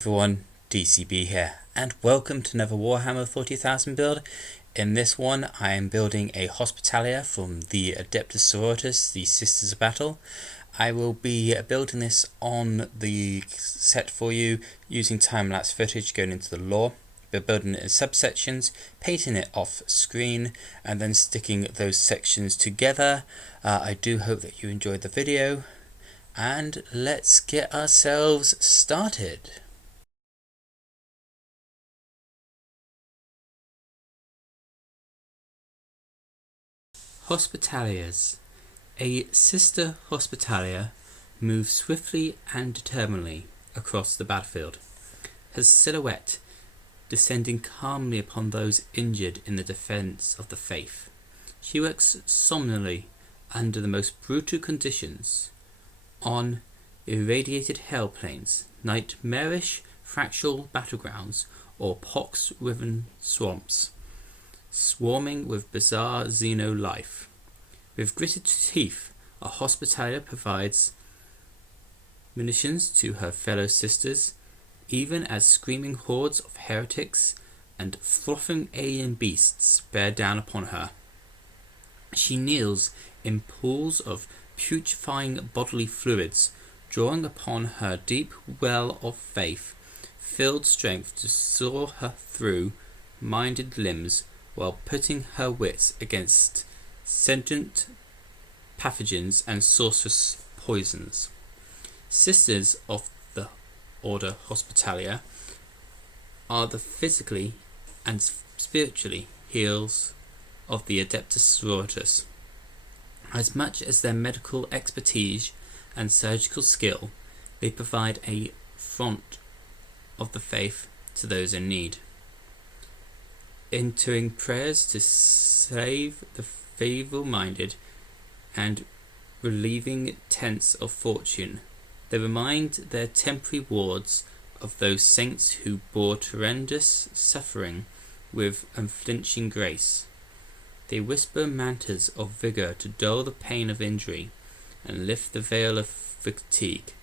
Everyone, DCB here, and welcome to another Warhammer 40,000 build. In this one, I am building a Hospitalia from the Adepta Sorortas, the Sisters of Battle. I will be building this on the set for you, using time-lapse footage going into the lore. We're building it in subsections, painting it off screen, and then sticking those sections together. I do hope that you enjoyed the video, and let's get ourselves started. Hospitalias. A sister Hospitalia moves swiftly and determinedly across the battlefield, her silhouette descending calmly upon those injured in the defence of the faith. She works somnolently under the most brutal conditions on irradiated hell plains, nightmarish fractal battlegrounds, or pox-riven swamps, swarming with bizarre xeno life. With gritted teeth, a Hospitalia provides munitions to her fellow sisters, even as screaming hordes of heretics and frothing alien beasts bear down upon her. She kneels in pools of putrefying bodily fluids, drawing upon her deep well of faith, filled strength to saw her through minded limbs, while putting her wits against sentient pathogens and sorcerous poisons. Sisters of the Order Hospitalia are the physically and spiritually healers of the Adepta Sorortas. As much as their medical expertise and surgical skill, they provide a front of the faith to those in need, entering prayers to save the feeble-minded and relieving tents of fortune. They remind their temporary wards of those saints who bore tremendous suffering with unflinching grace. They whisper mantras of vigour to dull the pain of injury and lift the veil of fatigue.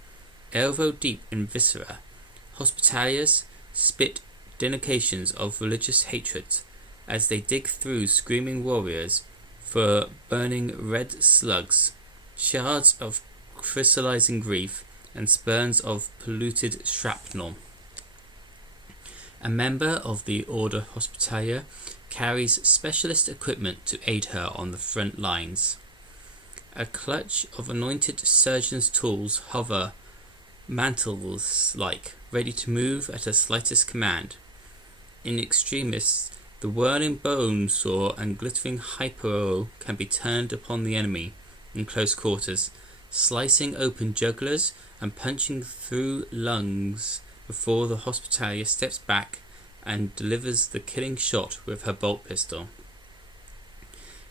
Elbow deep in viscera, Hospitalias spit denications of religious hatred as they dig through screaming warriors for burning red slugs, shards of crystallizing grief, and spurns of polluted shrapnel. A member of the Order Hospitalia carries specialist equipment to aid her on the front lines. A clutch of anointed surgeon's tools hover mantles-like, ready to move at her slightest command. In extremis, the whirling bone saw and glittering hypo can be turned upon the enemy in close quarters, slicing open jugulars and punching through lungs before the Hospitalia steps back and delivers the killing shot with her bolt pistol.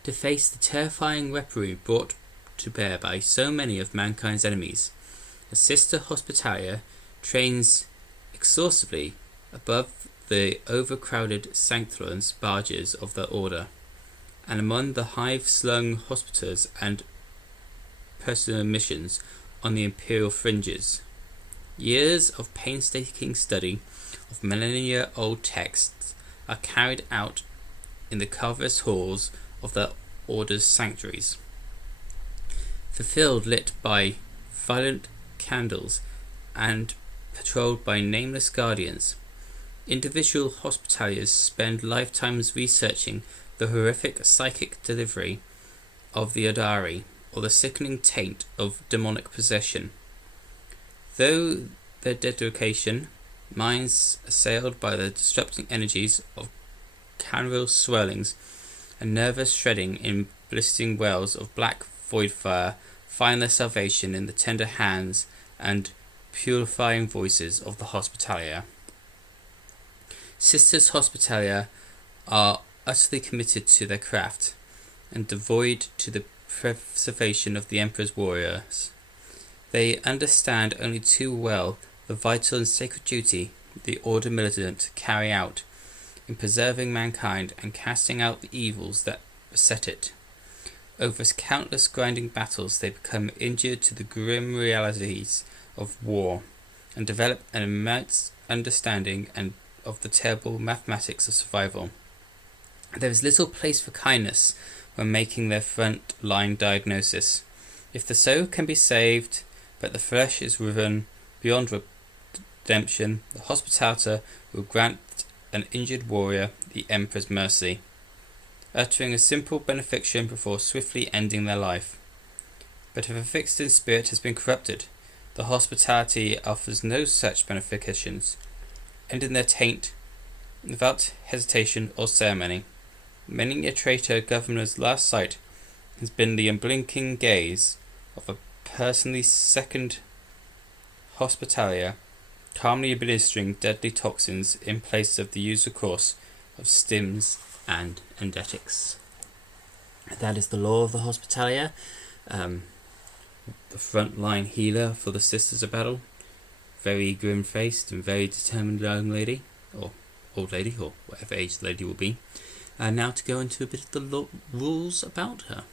To face the terrifying weaponry brought to bear by so many of mankind's enemies, a sister Hospitalia trains exhaustively above the overcrowded sanctuaries barges of the order, and among the hive-slung hospitals and personal missions on the imperial fringes. Years of painstaking study of millennia-old texts are carried out in the cavernous halls of the order's sanctuaries, fulfilled lit by violent candles and patrolled by nameless guardians. Individual Hospitalias spend lifetimes researching the horrific psychic delivery of the Adari, or the sickening taint of demonic possession. Though their dedication, minds assailed by the disrupting energies of canal swirlings and nervous shredding in blistering wells of black void fire, find their salvation in the tender hands and purifying voices of the Hospitalia. Sisters Hospitalia are utterly committed to their craft and devoid to the preservation of the Emperor's warriors. They understand only too well the vital and sacred duty the Order militant carry out in preserving mankind and casting out the evils that beset it. Over countless grinding battles they become injured to the grim realities of war, and develop an immense understanding of the terrible mathematics of survival. There is little place for kindness when making their front-line diagnosis. If the soul can be saved, but the flesh is riven beyond redemption, the Hospitaller will grant an injured warrior the Emperor's mercy, uttering a simple benefiction before swiftly ending their life. But if a fixed in spirit has been corrupted, the hospitality offers no such benefictions, ending their taint without hesitation or ceremony. Many a traitor governor's last sight has been the unblinking gaze of a personally second hospitalier, calmly administering deadly toxins in place of the usual course of stims and endetics. That is the law of the hospitalier, the front-line healer for the Sisters of Battle. Very grim-faced and very determined young lady, or old lady, or whatever age the lady will be. Now to go into a bit of the rules about her.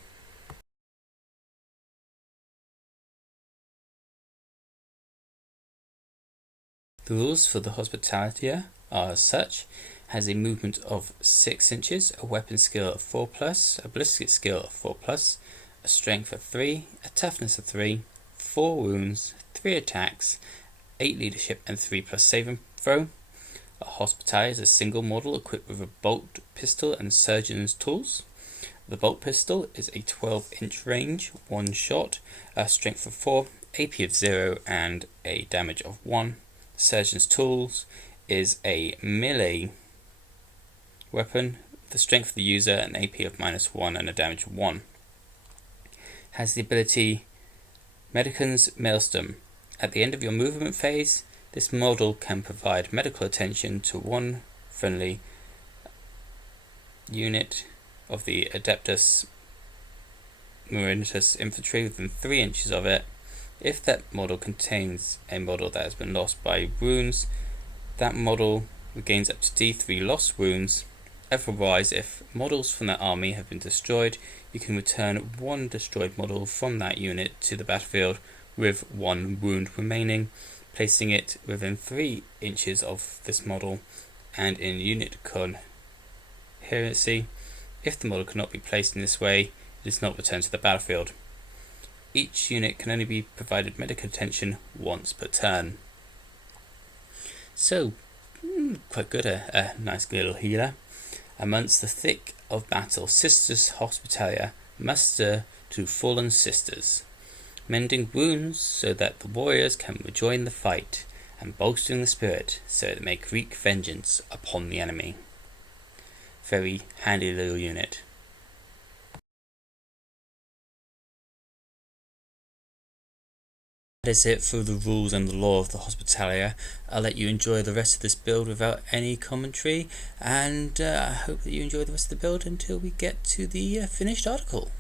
The rules for the Hospitalier are as such: has a movement of 6 inches, a weapon skill of 4+, a ballistic skill of 4+, a strength of 3, a toughness of 3, 4 wounds, 3 attacks, 8 leadership and 3+ saving throw. A Hospitalier is a single model equipped with a bolt pistol and surgeon's tools. The bolt pistol is a 12-inch range, 1 shot, a strength of 4, AP of 0 and a damage of 1. Surgeon's tools is a melee weapon, the strength of the user, an AP of -1 and a damage of 1. Has the ability Medicus Maelstrom. At the end of your movement phase, this model can provide medical attention to one friendly unit of the Adepta Sorortas infantry within 3 inches of it. If that model contains a model that has been lost by wounds, that model regains up to D3 lost wounds. Otherwise, if models from that army have been destroyed, you can return 1 destroyed model from that unit to the battlefield with 1 wound remaining, placing it within 3 inches of this model and in unit coherency. If the model cannot be placed in this way, it is not returned to the battlefield. Each unit can only be provided medical attention once per turn. So, quite good, a nice little healer. Amongst the thick of battle, Sisters Hospitalier muster to fallen sisters, mending wounds so that the warriors can rejoin the fight, and bolstering the spirit so it may wreak vengeance upon the enemy. Very handy little unit. That is it for the rules and the lore of the Hospitalier. I'll let you enjoy the rest of this build without any commentary, and I hope that you enjoy the rest of the build until we get to the finished article.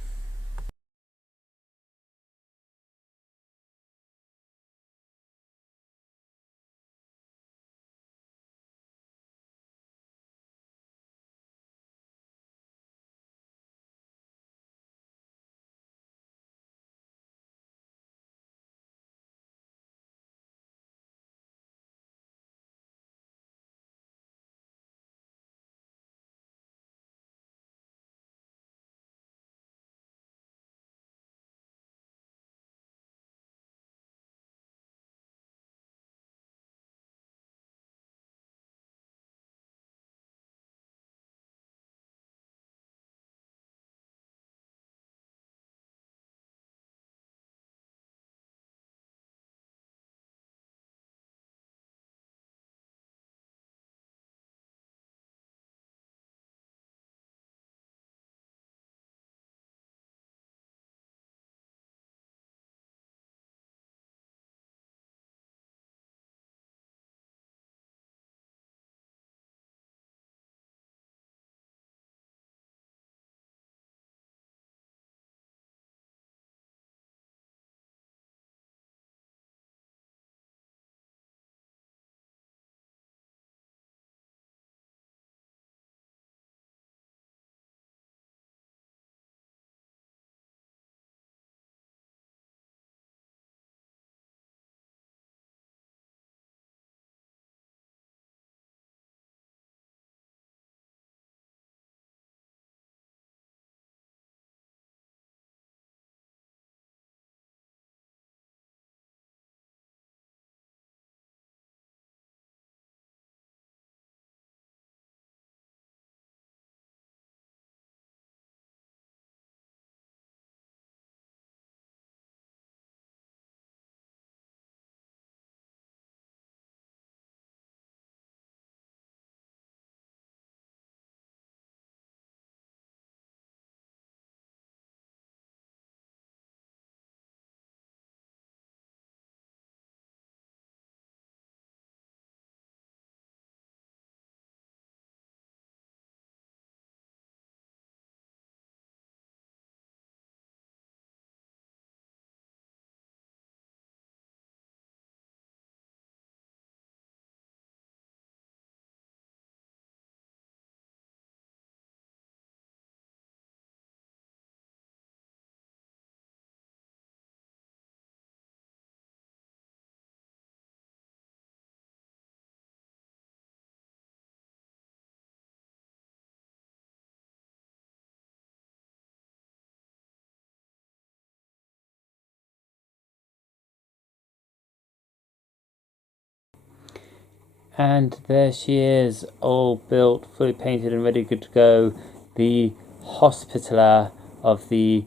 And there she is, all built, fully painted and ready, good to go. The Hospitaller of the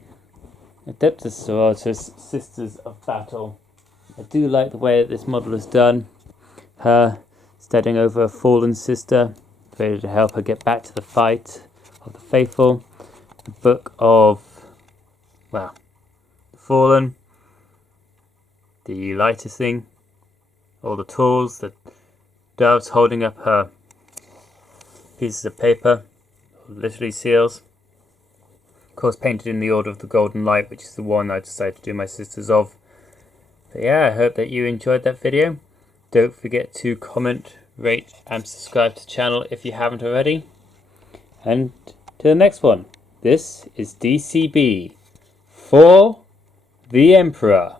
Adepta Sorortas, Sisters of Battle. I do like the way that this model is done. Her standing over a fallen sister, ready to help her get back to the fight of the faithful. The book of, well, the fallen, the lightest thing, all the tools, the doves holding up her pieces of paper, literally seals. Of course, painted in the Order of the Golden Light, which is the one I decided to do my sisters of. But yeah, I hope that you enjoyed that video. Don't forget to comment, rate and subscribe to the channel if you haven't already. And to the next one. This is DCB for the Emperor.